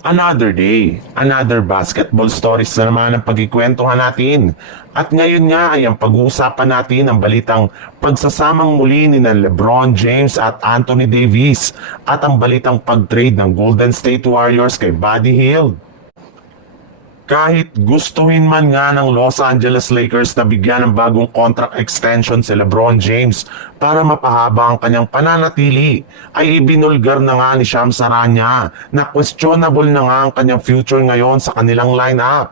Another day, another basketball stories na naman ang pagkikwentuhan natin. At ngayon nga ay ang pag-uusapan natin ang balitang pagsasamang muli ni LeBron James at Anthony Davis at ang balitang pag-trade ng Golden State Warriors kay Buddy Hield. Kahit gustuhin man nga ng Los Angeles Lakers na bigyan ng bagong contract extension si LeBron James para mapahaba ang kanyang pananatili, ay ibinulgar na nga ni Shams Charania na questionable na nga ang kanyang future ngayon sa kanilang lineup.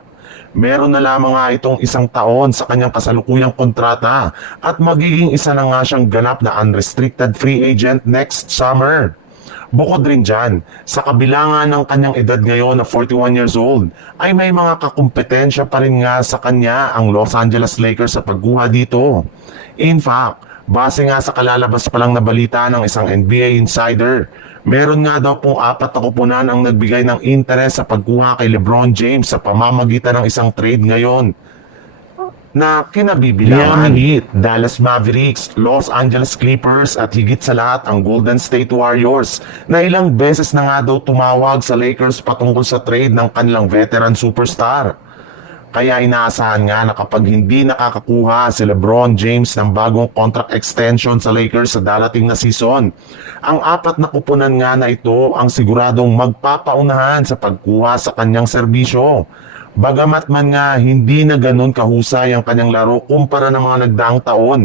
Meron na lamang nga itong 1 taon sa kanyang kasalukuyang kontrata at magiging isa na nga siyang ganap na unrestricted free agent next summer. Bukod rin dyan, sa kabila nga ng kanyang edad ngayon na 41 years old, ay may mga kakumpetensya pa rin nga sa kanya ang Los Angeles Lakers sa pagguha dito. In fact, base nga sa kalalabas pa lang na balita ng isang NBA insider, meron nga daw pong 4 na kupunan ang nagbigay ng interes sa pagkuha kay LeBron James sa pamamagitan ng isang trade ngayon na kinabibilangan Miami Heat, Dallas Mavericks, Los Angeles Clippers at higit sa lahat ang Golden State Warriors na ilang beses na nga daw tumawag sa Lakers patungkol sa trade ng kanilang veteran superstar. Kaya inaasahan nga na kapag hindi nakakakuha si LeBron James ng bagong contract extension sa Lakers sa darating na season, ang 4 na kupunan nga na ito ang siguradong magpapaunahan sa pagkuha sa kanyang serbisyo. Bagamat man nga hindi na ganun kahusay ang kanyang laro kumpara ng mga nagdaang taon,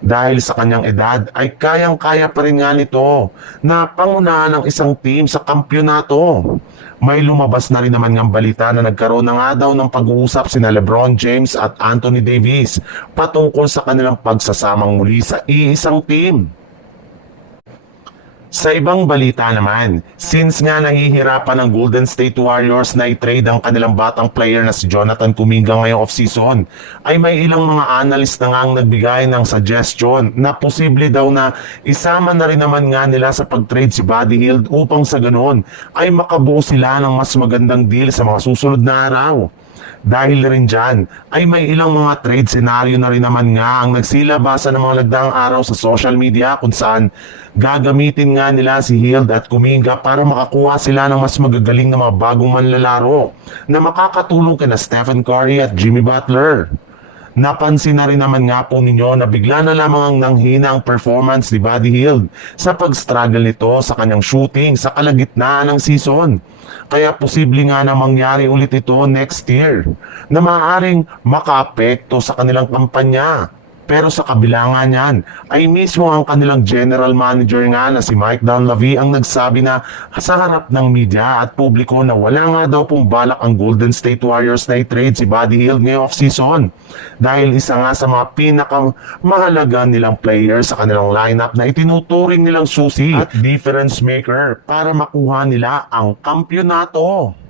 dahil sa kanyang edad ay kayang-kaya pa rin nga nito na pangunahan ng isang team sa kampyonato. May lumabas na rin naman ng balita na nagkaroon na nga daw ng pag-uusap sina LeBron James at Anthony Davis patungkol sa kanilang pagsasamang muli sa iisang team. Sa ibang balita naman, since nga nahihirapan ng Golden State Warriors na i-trade ang kanilang batang player na si Jonathan Kuminga ngayong off-season, ay may ilang mga analyst na nga ang nagbigay ng suggestion na posible daw na isama na rin naman nga nila sa pag-trade si Buddy Hield upang sa ganoon ay makabuo sila ng mas magandang deal sa mga susunod na araw. Dahil rin dyan, ay may ilang mga trade scenario na rin naman nga ang nagsilabasa ng mga nagdaang araw sa social media kung saan gagamitin nga nila si Hield at Kuminga para makakuha sila ng mas magagaling na mga bagong manlalaro na makakatulong kina Stephen Curry at Jimmy Butler. Napansin na rin naman nga po ninyo na bigla na lamang ang nanghina ang performance ni Buddy Hield sa pag-struggle nito sa kanyang shooting sa kalagitnaan ng season. Kaya posible nga na mangyari ulit ito next year na maaaring makaapekto sa kanilang kampanya. Pero sa kabila nga niyan, ay mismo ang kanilang general manager nga na si Mike Dunleavy ang nagsabi na sa harap ng media at publiko na wala nga daw pong balak ang Golden State Warriors na i-trade si Buddy Hield ngayong off-season. Dahil isa nga sa mga pinakamahalaga nilang player sa kanilang lineup na itinuturing nilang susi at difference maker para makuha nila ang kampyonato.